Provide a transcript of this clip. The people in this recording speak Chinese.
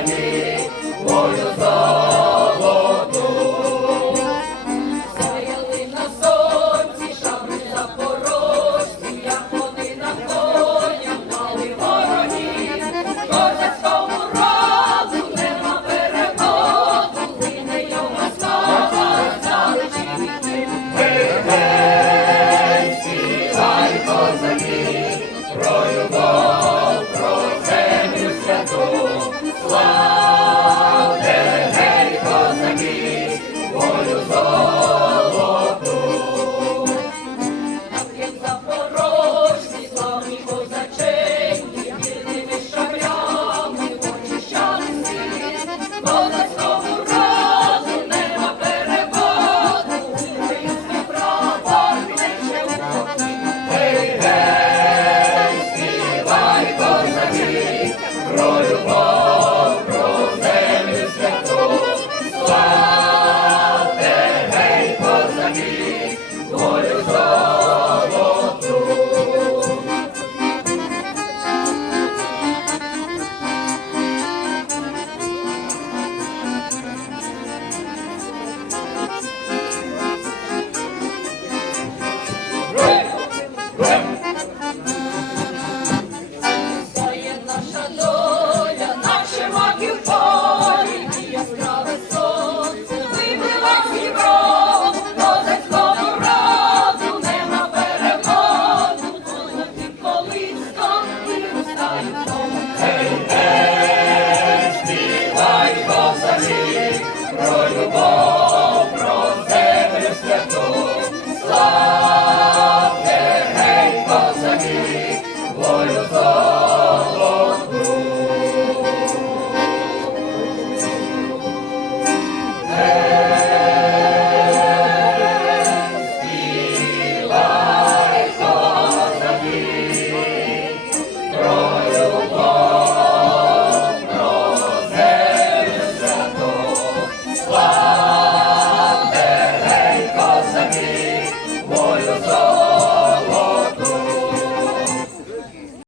你我又走 тобою зо.